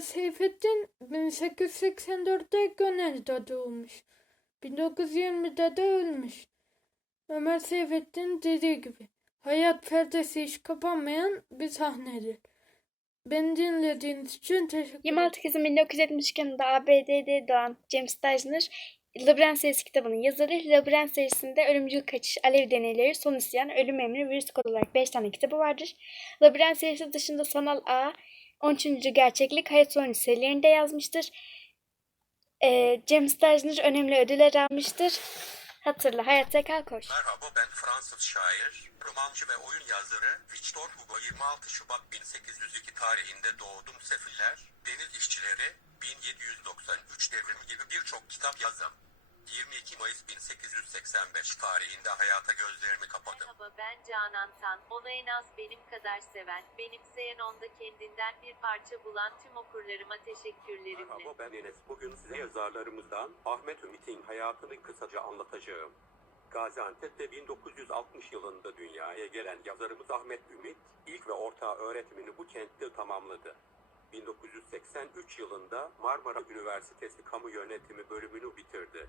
Seyfettin 1884'te Gönel'de doğmuş. 1920'de de ölmüş. Ömer Seyfettin dediği gibi hayat perdesi hiç kapanmayan bir sahnedir. Beni dinlediğiniz için teşekkür ederim. 26 Kasım 1972 yılında ABD'de doğan James Dajner, Labirent serisi kitabının yazarı. Labirent serisinde Ölümcül Kaçış, Alev Deneyleri, Son İsyan, Ölüm Emri, Virüs Kod olarak 5 tane kitabı vardır. Labirent serisi dışında Sanal A, 13. Gerçeklik, Hayat Sonu serilerinde yazmıştır. Ee, James Dajner önemli ödüller almıştır. Hatırla, hayatta kal koş. Merhaba ben Fransız şair, romancı ve oyun yazarı Victor Hugo 26 Şubat 1802 tarihinde doğdum Sefiller, Deniz İşçileri, 1793 devrimi gibi birçok kitap yazdım. 22 Mayıs 1885 tarihinde hayata gözlerimi kapadım. Merhaba ben Canan Tan. Onu en az benim kadar seven, benimseyen onda kendinden bir parça bulan tüm okurlarıma teşekkürlerimle. Merhaba ben Enes. Bugün size yazarlarımızdan Ahmet Ümit'in hayatını kısaca anlatacağım. Gaziantep'te 1960 yılında dünyaya gelen yazarımız Ahmet Ümit, ilk ve orta öğretimini bu kentte tamamladı. 1983 yılında Marmara Üniversitesi Kamu Yönetimi bölümünü bitirdi.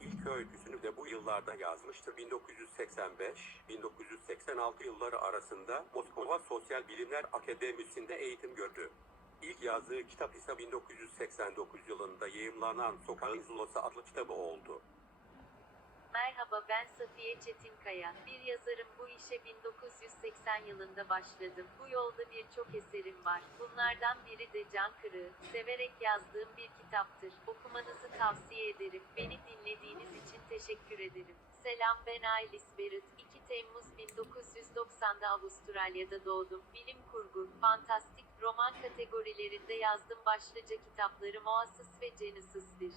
İlk öyküsünü de bu yıllarda yazmıştır. 1985-1986 yılları arasında Moskova Sosyal Bilimler Akademisi'nde eğitim gördü. İlk yazdığı kitap ise 1989 yılında yayımlanan Sokağın Zulası adlı kitabı oldu. Merhaba ben Safiye Çetinkaya. Bir yazarım bu işe 1980 yılında başladım. Bu yolda birçok eserim var. Bunlardan biri de Can Kırığı. Severek yazdığım bir kitaptır. Okumanızı tavsiye ederim. Beni teşekkür ederim. Selam ben Aylis Berit. 2 Temmuz 1990'da Avustralya'da doğdum. Bilim kurgu, fantastik, roman kategorilerinde yazdım başlıca kitaplarım Oasis ve Genesis'tir.